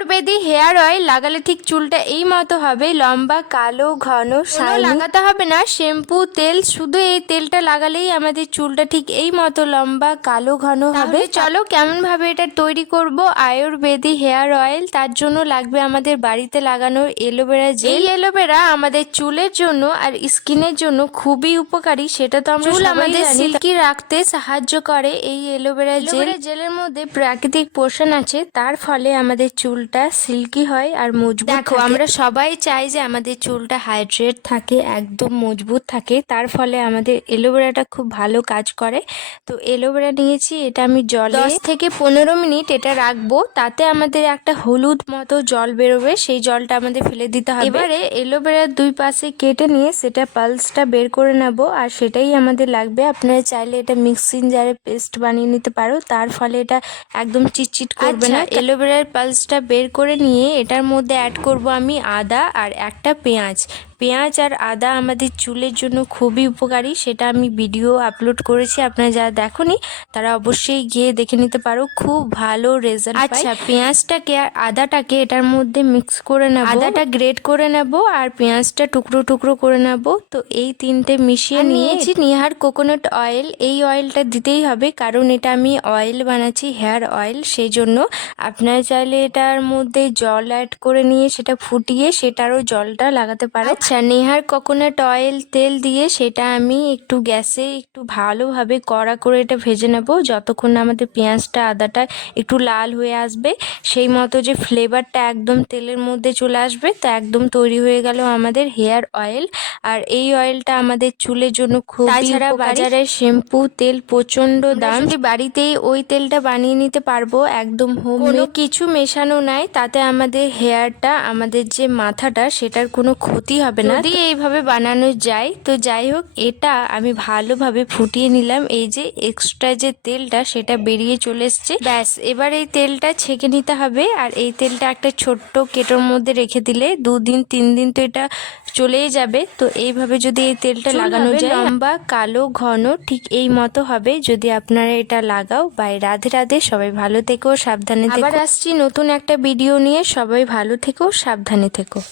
sort of ayurvedic hair oil লাগালে ঠিক চুলটা এই মতো হবে লম্বা কালো ঘন লাগাতে হবে না শ্যাম্পু তেল শুধু এই তেলটা লাগালেই আমাদের চুলটা ঠিক এই মতো লম্বা কালো ঘন হবে। চলো কেমন ভাবে এটা তৈরি করব? আয়ুর্বেদিক হেয়ার অয়েল তার জন্য লাগবে আমাদের বাড়িতে লাগানো এলোভেরা জেল। এলোভেরা আমাদের চুলের জন্য আর স্কিনের জন্য খুবই উপকারী সেটা তো আমরা চুল আমাদের সিল্কি রাখতে সাহায্য করে এই এলোভেরা জেল। জেলের মধ্যে প্রাকৃতিক পোষণ আছে তার ফলে আমাদের চুলটা সিল্কি হয় আর মজবুত দেখো আমরা সবাই চাই যে আমাদের চুলটা হাইড্রেট থাকে একদম মজবুত থাকে। তার ফলে আমাদের এলোভেরাটা খুব ভালো কাজ করে। তো এলোভেরা নিয়েছি এটা আমি জল দশ থেকে পনেরো মিনিট এটা রাখব। তাতে আমাদের একটা হলুদ মতো জল বেরোবে সেই জলটা আমাদের ফেলে দিতে হবে। এবারে এলোভেরার দুই পাশে কেটে নিয়ে সেটা পালসটা বের করে নেব আর সেটাই আমাদের লাগবে। আপনারা চাইলে এটা মিক্সিং জারে পেস্ট বানিয়ে নিতে পারো। তার ফলে এটা একদম চিটচিট করবে না। এলোভেরার পালসটা বের করে নিয়ে এটার মধ্যে অ্যাড করব আমি আদা আর একটা পেঁয়াজ। পেঁয়াজ আর আদা আমাদের চুলের জন্য খুবই উপকারী সেটা আমি ভিডিও আপলোড করেছি আপনারা যারা দেখনি তারা অবশ্যই গিয়ে দেখে নিতে পারো। খুব ভালো রেজাল্ট আচ্ছা পেঁয়াজটাকে আর আদাটাকে এটার মধ্যে মিক্স করে নেব। আদাটা গ্রেট করে নেব আর পেঁয়াজটা টুকরো টুকরো করে নেব। তো এই তিনটে মিশিয়ে নিয়েছি। নিহার কোকোনাট অয়েল এই অয়েলটা দিতেই হবে কারণ এটা আমি অয়েল বানাচ্ছি হেয়ার অয়েল সেই জন্য আপনারা চাইলে এটার মধ্যে জল অ্যাড করে নিয়ে সেটা ফুটিয়ে সেটারও জলটা লাগাতে পারো। আচ্ছা নেহার কোকোনাট অয়েল তেল দিয়ে সেটা আমি একটু গ্যাসে একটু ভালোভাবে কড়া করে এটা ভেজে নেব। যতক্ষণ না আমাদের পেঁয়াজটা আদাটা একটু লাল হয়ে আসবে সেই মতো যে ফ্লেভারটা একদম তেলের মধ্যে চলে আসবে তো একদম তৈরি হয়ে গেল আমাদের হেয়ার অয়েল আর এই অয়েলটা আমাদের চুলের জন্য খুব তাছাড়া বাজারে শ্যাম্পু তেল প্রচণ্ড দাম। বাড়িতেই ওই তেলটা বানিয়ে নিতে পারব একদম হোম কিছু মেশানো নাই তাতে আমাদের হেয়ারটা আমাদের যে মাথাটা সেটার কোনো ক্ষতি হবে না। যদি এইভাবে বানানো যায় তো যাই হোক এটা আমি ভালোভাবে ফুটিয়ে নিলাম। এই যে এক্সট্রা যে তেলটা সেটা বেরিয়ে চলে এসছে। ব্যাস এবার এই তেলটা ছেঁকে নিতে হবে। আর এই তেলটা একটা ছোট্ট কেটোর মধ্যে রেখে দিলে দুদিন তিন দিন তো এটা চলেই যাবে। তো এইভাবে যদি এই তেলটা লাগানো যায়। লম্বা কালো ঘন ঠিক এই মতো হবে। যদি আপনারা এটা লাগাও বাই রাধে রাধে। সবাই ভালো থেকো সাবধানে থেকো। আবার আসছি নতুন একটা ভিডিও নিয়ে। সবাই ভালো থেকো সাবধানে থেকো।